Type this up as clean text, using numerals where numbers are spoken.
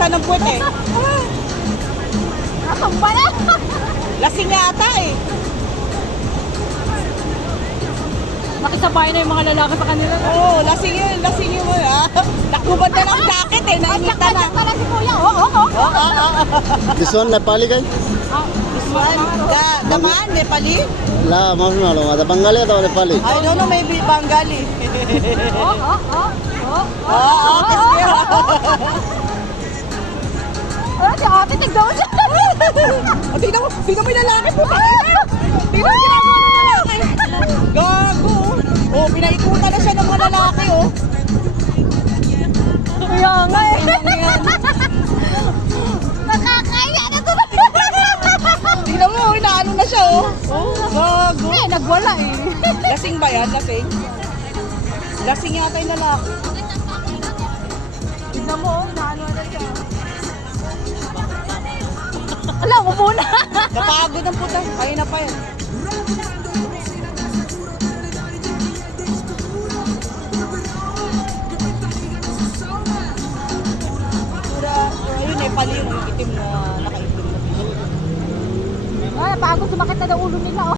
isa ng puwet eh. Natumba na. Lasing yata eh. Nakisabay na yung mga lalaki sa kanila. Oo, lasing yun ah. Nakubad na ng jacket eh, nainita na. Pala si Kuya. Oo. This one Nepali guy? Daman, Nepali? La, मालूम मालूम आता बंगाली आता Nepali I don't know, maybe Bengali. Oo. Kasi Si ate, nagdawa siya. tingnan mo yung lalaki po. Tingnan mo ginagawa ng lalaki. Gago. Oh, pinaikutan na siya ng mga lalaki oh. Kaya nga eh. Nakakaya na to. Tingnan mo, inaano na siya oh. Oh, gago. Eh, nagwala eh. Lasing ba yan? Lasing? Lasing yata yung lalaki. Tignan mo, naano na siya. Ala, umuna. Napagod ang puta. Kaya na pa yan. Ayun, Nepali yung itim na nakaitim na fish. Ay, napagod, sumakit na daw ulo nila.